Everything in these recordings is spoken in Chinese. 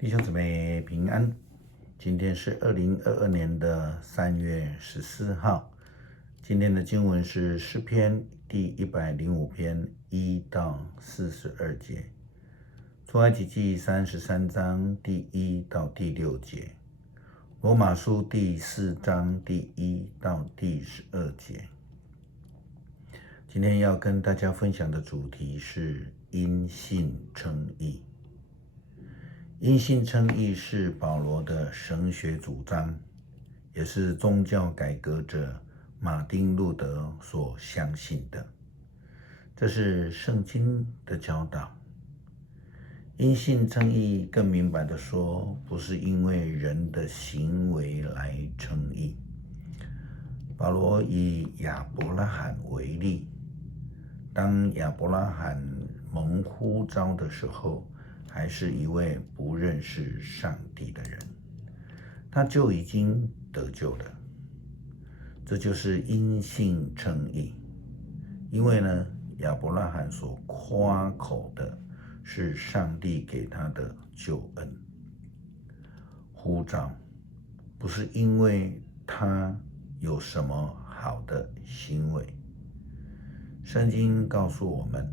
弟兄姊妹平安，今天是2022年的3月14号。今天的经文是诗篇第105篇1到42节，出埃及记33章第1到第6节，罗马书第4章第1到第12节。今天要跟大家分享的主题是因信称义。因信称义是保罗的神学主张，也是宗教改革者马丁路德所相信的。这是圣经的教导。因信称义，更明白的说，不是因为人的行为来称义。保罗以亚伯拉罕为例，当亚伯拉罕蒙呼召的时候，还是一位不认识上帝的人，他就已经得救了。这就是因信称义。因为呢，亚伯拉罕所夸口的是上帝给他的救恩。呼召不是因为他有什么好的行为。圣经告诉我们，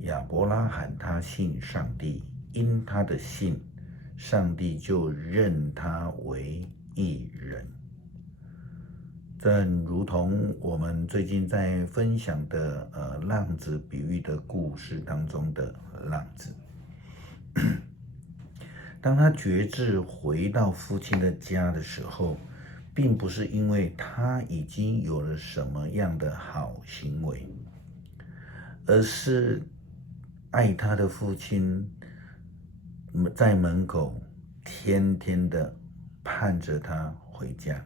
亚伯拉罕他信上帝，因他的信，上帝就认他为义人。正如同我们最近在分享的浪子比喻的故事当中的浪子，当他决志回到父亲的家的时候，并不是因为他已经有了什么样的好行为，而是爱他的父亲在门口天天的盼着他回家，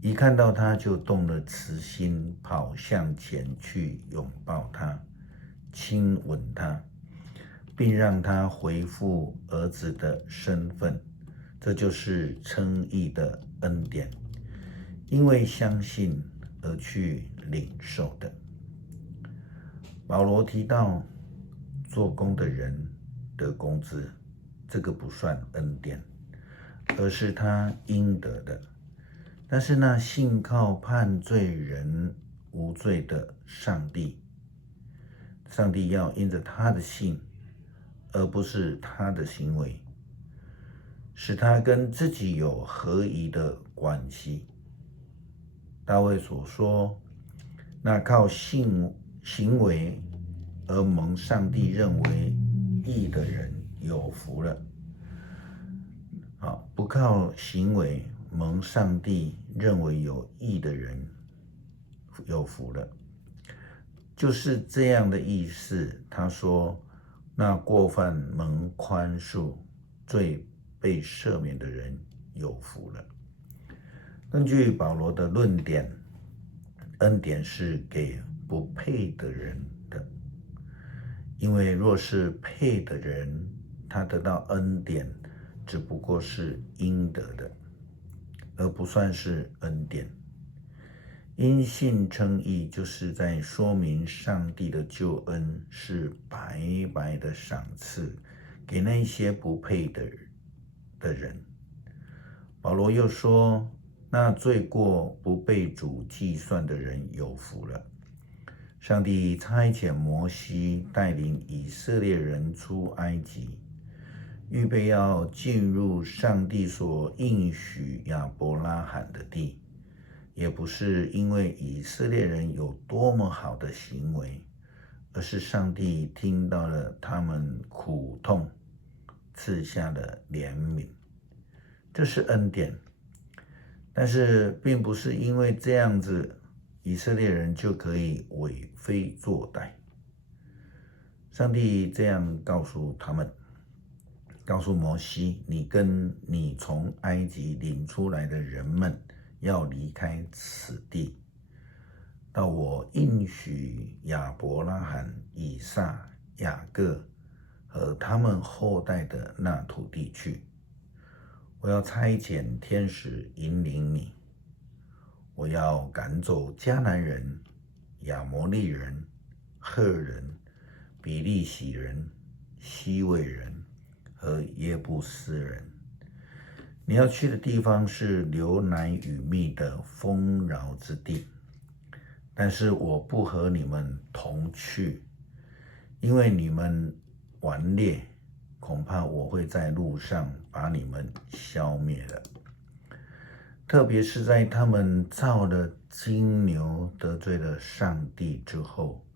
一看到他就动了慈心，跑向前去拥抱他，亲吻他，并让他恢复儿子的身份。这就是称义的恩典，因为相信而去领受的。保罗提到做工的人得工资，这个不算恩典，而是他应得的。但是那信靠判罪人无罪的上帝，上帝要因着他的信，而不是他的行为，使他跟自己有合宜的关系。大卫所说，那靠行为而蒙上帝认为义的人有福了。不靠行为蒙上帝认为有义的人有福了，就是这样的意思。他说，那过犯蒙宽恕，罪被赦免的人有福了。根据保罗的论点，恩典是给不配的人的，因为若是配的人，他得到恩典只不过是应得的，而不算是恩典。因信称义，就是在说明上帝的救恩是白白的赏赐给那些不配的人。保罗又说，那罪过不被主计算的人有福了。上帝差遣摩西带领以色列人出埃及，预备要进入上帝所应许亚伯拉罕的地，也不是因为以色列人有多么好的行为，而是上帝听到了他们苦痛，赐下了怜悯。这是恩典。但是并不是因为这样子，以色列人就可以为非作歹。上帝这样告诉他们，告诉摩西，你跟你从埃及领出来的人们要离开此地，到我应许亚伯拉罕、以撒、雅各和他们后代的那土地去。我要差遣天使引领你，我要赶走迦南人、亚摩利人、赫人、比利洗人、希未人和和耶布斯人。你要去的地方是流奶与蜜的丰饶之地，但是我不和你们同去，因为你们顽劣，恐怕我会在路上把你们消灭了。特别是在他们造了金牛得罪了上帝之后，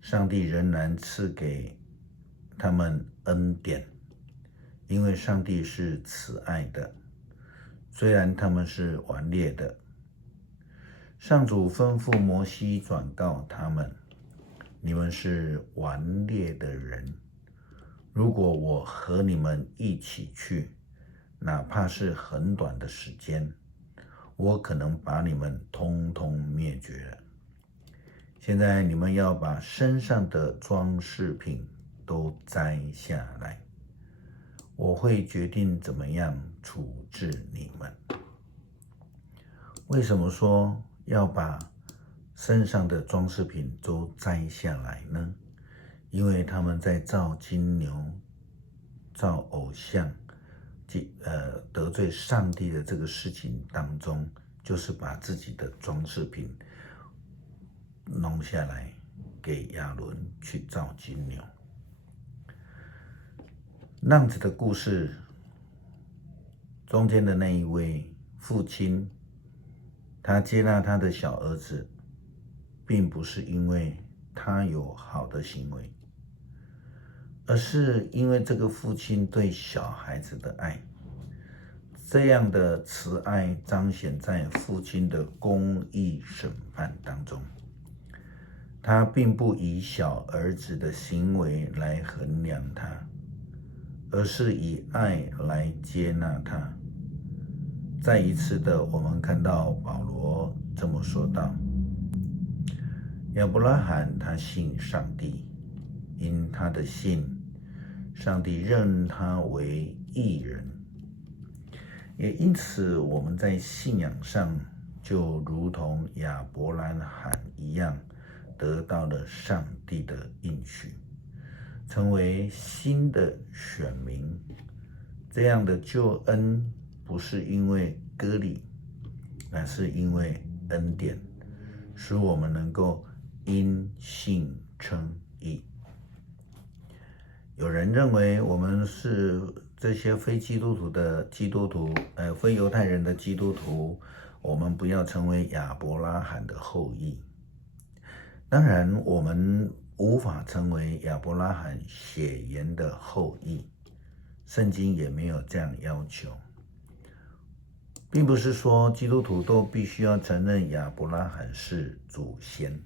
上帝仍然赐给他们恩典，因为上帝是慈爱的，虽然他们是顽劣的。上主吩咐摩西转告他们，你们是顽劣的人，如果我和你们一起去，哪怕是很短的时间，我可能把你们通通灭绝了。现在你们要把身上的装饰品都摘下来，我会决定怎么样处置你们。为什么说要把身上的装饰品都摘下来呢？因为他们在造金牛、造偶像、得罪上帝的这个事情当中，就是把自己的装饰品弄下来给亚伦去造金牛。那样子的故事中间的那一位父亲，他接纳他的小儿子，并不是因为他有好的行为，而是因为这个父亲对小孩子的爱。这样的慈爱彰显在父亲的公义审判当中，他并不以小儿子的行为来衡量他，而是以爱来接纳他。再一次的，我们看到保罗这么说道：亚伯拉罕他信上帝，因他的信，上帝认他为义人。也因此，我们在信仰上就如同亚伯拉罕一样，得到了上帝的应许，成为新的选民。这样的救恩不是因为割礼，乃是因为恩典，使我们能够因信称义。有人认为我们是这些非基督徒的基督徒，非犹太人的基督徒，我们不要成为亚伯拉罕的后裔。当然，我们无法成为亚伯拉罕血缘的后裔，圣经也没有这样要求。并不是说基督徒都必须要承认亚伯拉罕是祖先。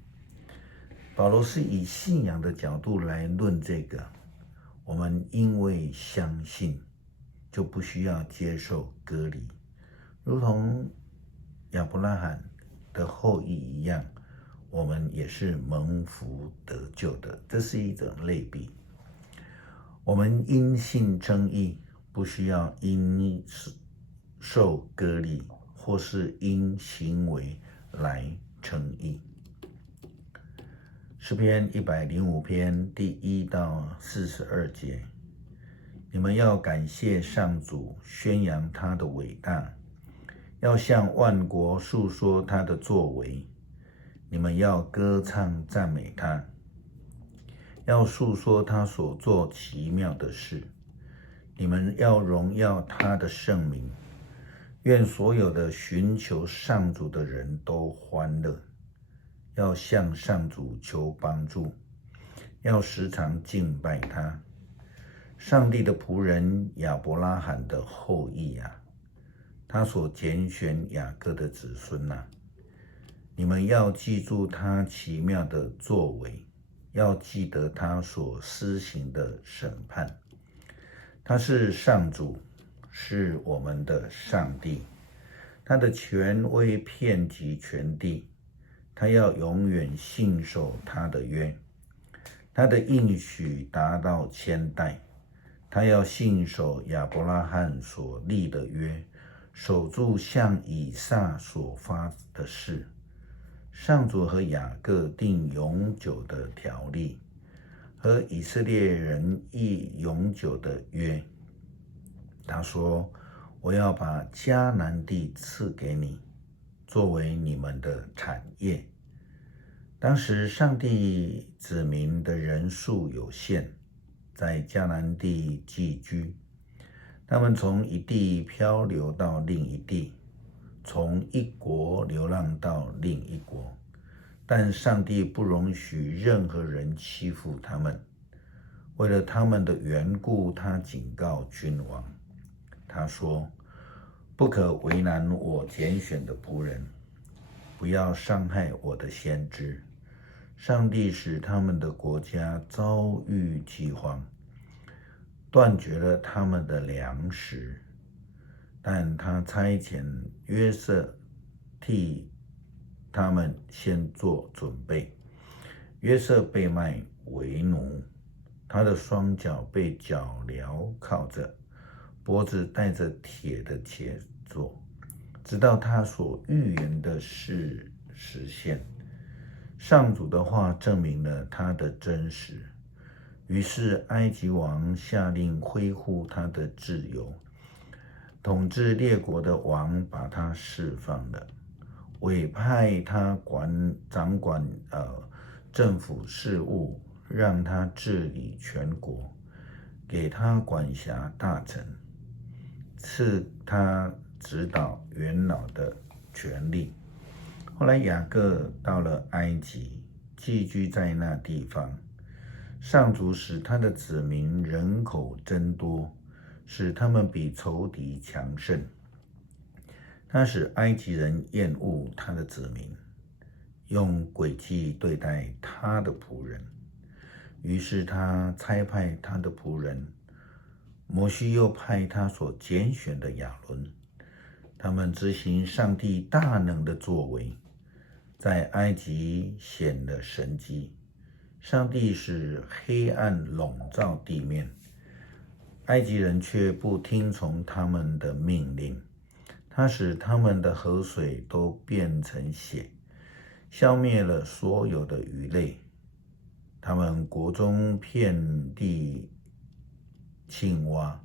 保罗是以信仰的角度来论这个，我们因为相信，就不需要接受割礼，如同亚伯拉罕的后裔一样，我们也是蒙福得救的。这是一种类比。我们因信称义，不需要因受割礼或是因行为来称义。诗篇105篇第1到42节，你们要感谢上主，宣扬他的伟大，要向万国述说他的作为。你们要歌唱赞美他，要述说他所做奇妙的事。你们要荣耀他的圣名。愿所有的寻求上主的人都欢乐，要向上主求帮助，要时常敬拜他。上帝的仆人亚伯拉罕的后裔啊，他所拣选雅各的子孙啊，你们要记住他奇妙的作为，要记得他所施行的审判。他是上主，是我们的上帝，他的权威遍及全地，他要永远信守他的约，他的应许达到千代，他要信守亚伯拉罕所立的约，守住向以撒所发的誓。上主和雅各定永久的条例，和以色列人亦永久的约。他说：我要把迦南地赐给你，作为你们的产业。当时上帝子民的人数有限，在迦南地寄居，他们从一地漂流到另一地，从一国流浪到另一国，但上帝不容许任何人欺负他们。为了他们的缘故，他警告君王，他说：不可为难我拣选的仆人，不要伤害我的先知。上帝使他们的国家遭遇饥荒，断绝了他们的粮食，但他差遣约瑟替他们先做准备。约瑟被卖为奴，他的双脚被脚镣铐着，脖子带着铁的楫座，直到他所预言的事实现。上主的话证明了他的真实，于是埃及王下令恢复他的自由，统治列国的王把他释放了，委派他掌管政府事务，让他治理全国，给他管辖大臣，赐他指导元老的权力。后来雅各到了埃及，寄居在那地方。上主使他的子民人口增多，使他们比仇敌强盛。他使埃及人厌恶他的子民，用诡计对待他的仆人。于是他差派他的仆人摩西，又派他所拣选的亚伦，他们执行上帝大能的作为，在埃及显了神迹。上帝使黑暗笼罩地面，埃及人却不听从他们的命令。他使他们的河水都变成血，消灭了所有的鱼类。他们国中遍地青蛙，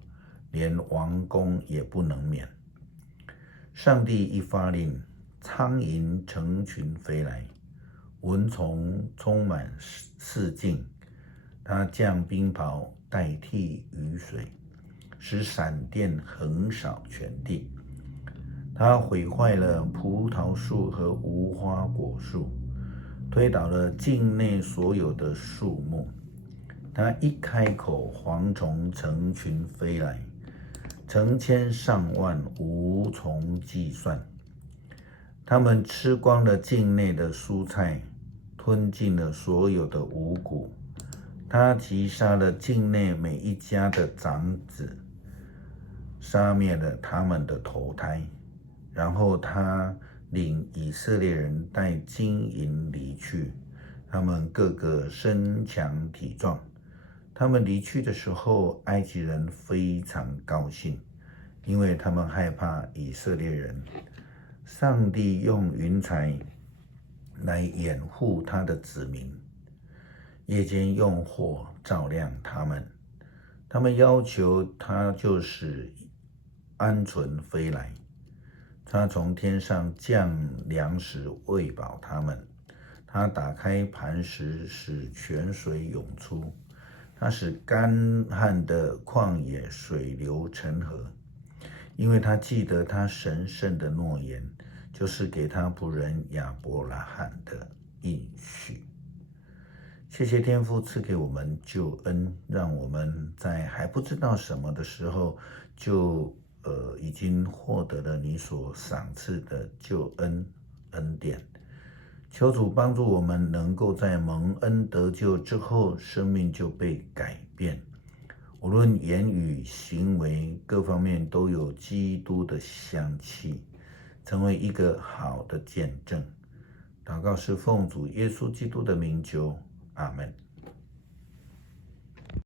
连王宫也不能免。上帝一发令，苍蝇成群飞来，蚊虫充满四境。他降冰雹代替雨水，使闪电横扫全地。他毁坏了葡萄树和无花果树，推倒了境内所有的树木。他一开口，蝗虫成群飞来，成千上万，无从计算。他们吃光了境内的蔬菜，吞尽了所有的五谷。他击杀了境内每一家的长子，杀灭了他们的头胎。然后他领以色列人带金银离去，他们个个身强体壮。他们离去的时候，埃及人非常高兴，因为他们害怕以色列人。上帝用云彩来掩护他的子民，夜间用火照亮他们。他们要求他，就使鹌鹑飞来，他从天上降粮食喂饱他们。他打开磐石，使泉水涌出。他使干旱的旷野水流成河，因为他记得他神圣的诺言，就是给他仆人亚伯拉罕的应许。谢谢天父赐给我们救恩，让我们在还不知道什么的时候，就已经获得了你所赏赐的救恩恩典。求主帮助我们，能够在蒙恩得救之后，生命就被改变，无论言语、行为各方面都有基督的香气，成为一个好的见证。祷告是奉主耶稣基督的名求，阿们。